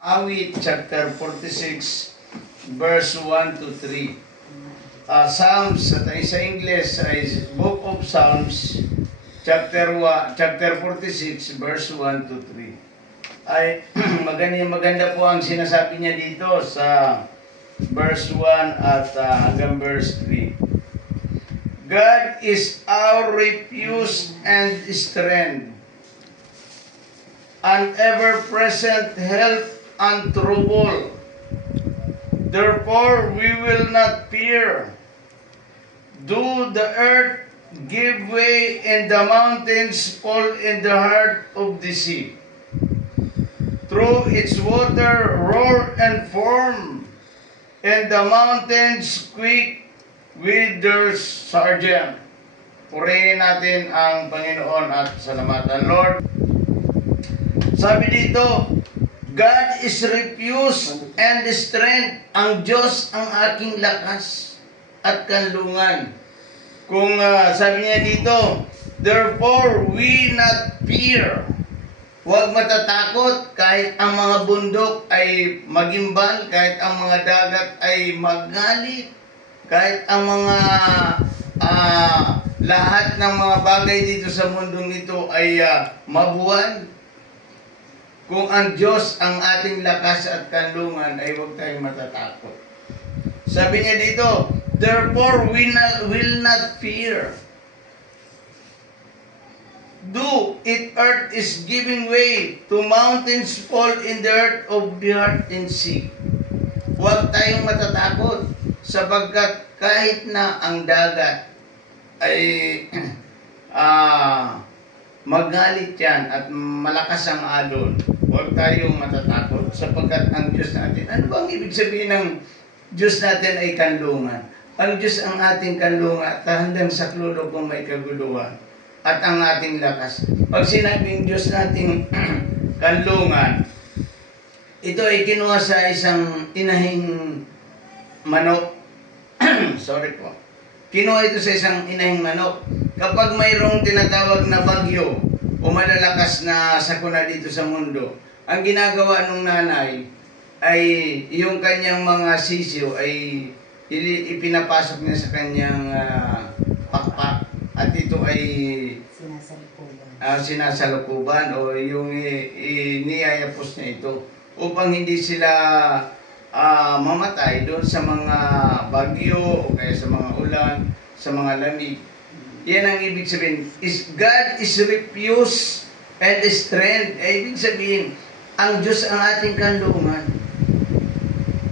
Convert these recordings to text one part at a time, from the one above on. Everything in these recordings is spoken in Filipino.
Awit chapter 46 verse 1 to 3. Psalms sa English ay Book of Psalms chapter 46 verse 1 to 3. Ay maganda po ang sinasabi niya dito sa verse 1 at hanggang verse 3. God is our refuge and strength, an ever-present help and trouble. Therefore we will not fear. Do the earth give way and the mountains fall in the heart of the sea? Through its water roar and foam, and the mountains quake with their surging. Purihin natin ang Panginoon at salamatan. Lord, sabi dito, God is refuge and strength. Ang Diyos ang aking lakas at kanlungan. Kung sabi niya dito, therefore we not fear. Huwag matatakot kahit ang mga bundok ay magimbal, kahit ang mga dagat ay magalit, kahit ang mga lahat ng mga bagay dito sa mundong ito ay mabuwan. Kung ang Diyos ang ating lakas at kanlungan, ay huwag tayong matatakot. Sabi niya dito, therefore we will not fear. Do it earth is giving way to mountains fall in the earth of the heart and sea. Huwag tayong matatakot sapagkat kahit na ang dagat ay magalit yan at malakas ang alon, huwag tayong matatakot sapagkat ang Diyos natin. Ano bang ibig sabihin ng Diyos natin ay kanlungan? Ang Diyos ang ating kanlungan at handang saklolo kung may kaguluhan at ang ating lakas. Pag sinabing Diyos nating kanlungan, ito ay kinuha sa isang inahing manok. Sorry po. Kinuha ito sa isang inahing manok. Kapag mayroong tinatawag na bagyo o malalakas na sakuna dito sa mundo, ang ginagawa ng nanay ay yung kanyang mga sisiyo ay ipinapasok niya sa kanyang pakpak at ito ay sinasalukuban o yung niyayapos niya ito upang hindi sila mamatay doon sa mga bagyo o kaya sa mga ulan, sa mga lamig. Yan ang ibig sabihin. God is refuge and strength. Ay ibig sabihin, ang Diyos ang ating kanlungan.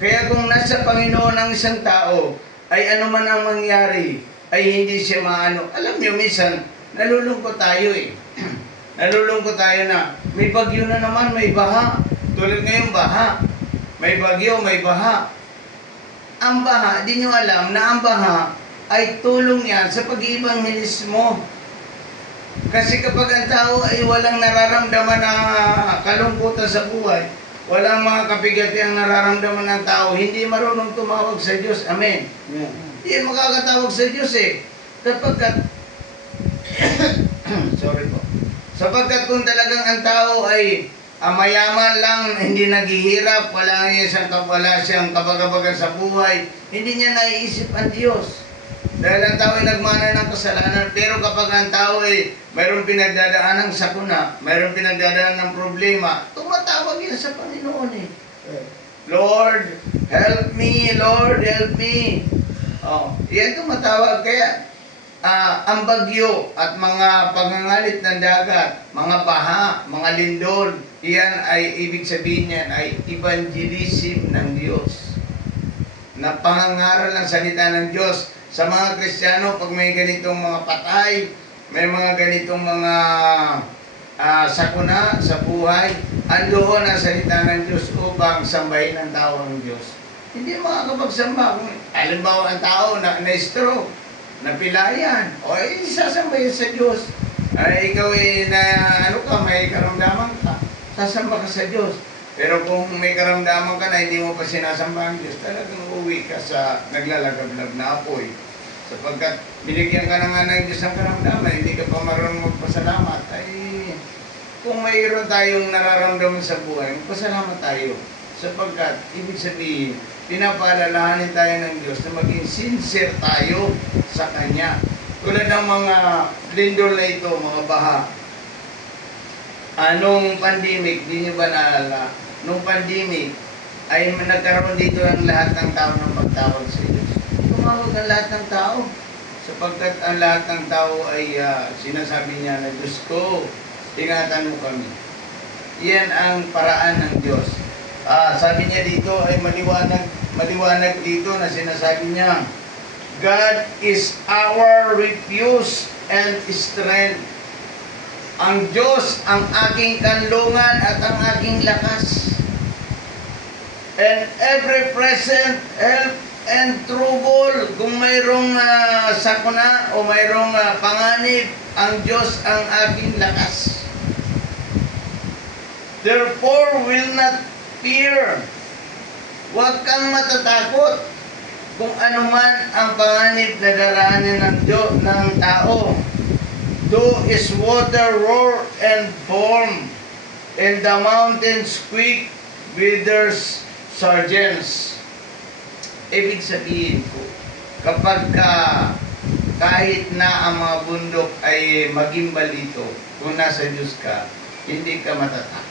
Kaya kung nasa Panginoon ang isang tao, ay ano man ang mangyari, ay hindi siya maano. Alam niyo, minsan, nalulungkot tayo eh. Nalulungkot tayo na, may bagyo na naman, may baha. Tulad ngayon, baha. May bagyo, may baha. Ang baha, di nyo alam na ang baha ay tulong yan sa pag-iibanghelis mo. Kasi kapag ang tao ay walang nararamdaman na kalungkutan sa buhay, walang mga kapigatiang nararamdaman ng tao, hindi marunong tumawag sa Diyos. Amen. Yeah. Hindi makakatawag sa Diyos eh. Sapagkat, sorry po. Sapagkat kung talagang ang tao ay mayaman lang, hindi naghihirap, wala siyang kabagabagan sa buhay, hindi niya naiisip ang Diyos. Dahil ang tao ay nagmana ng kasalanan. Pero kapag ang tao ay mayroong pinagdadaan ng sakuna, mayroong pinagdadaan ng problema, tumatawag yan sa Panginoon eh. Lord, help me. Lord, help me. Yan tumatawag. Kaya ang bagyo at mga pagngangalit ng dagat, mga baha, mga lindol, yan ay ibig sabihin yan ay evangelism ng Diyos. Na pangangaral ng salita ng Diyos. Sa mga Kristiyano, pag may ganitong mga patay, may mga ganitong mga sakuna sa buhay, andoon ang salita ng Diyos upang sambahin ng tao ang Diyos. Hindi makakapagsamba. Kung halimbawa ang tao na-stroke, napilayan, o ay sasambahin sa Diyos. Ay ikaw ay may karamdaman ka, sasamba ka sa Diyos. Pero kung may karamdaman ka na hindi mo pa sinasamba ang Diyos, talagang uuwi ka sa naglalagablab na apoy. Sapagkat binigyan ka na nga ng Diyos ng karamdaman, hindi ka pa marunong magpasalamat, ay kung mayroon tayong nararamdaman sa buhay, pasalamat tayo. Sapagkat, ibig sabihin, pinapaalalahanin tayo ng Diyos na maging sincere tayo sa Kanya. Tulad ng mga lindol na ito, mga baha. Nung pandemic, di nyo ba naalala? Nung pandemic, ay nagkaroon dito ang lahat ng tao ng pagtawag sa Diyos. Tumawag ang lahat ng tao. Sapagkat ang lahat ng tao ay sinasabi niya na, Diyos ko, ingatan mo kami. Yan ang paraan ng Diyos. Sabi niya dito ay maliwanag dito na sinasabi niya, God is our refuge and strength. Ang Diyos ang aking kanlungan at ang aking lakas. And every present help and trouble, kung mayroong sakuna o mayroong panganib, ang Diyos ang aking lakas. Therefore will not fear. Huwag kang matatakot kung ano man ang panganib na daraanin ng Diyos, ng tao. Though is water roar and foam, and the mountains quake with their surges. Ibig sabihin ko, kapag kahit na ang mga bundok ay maging balito, kung nasa Diyos ka, hindi ka matatakot.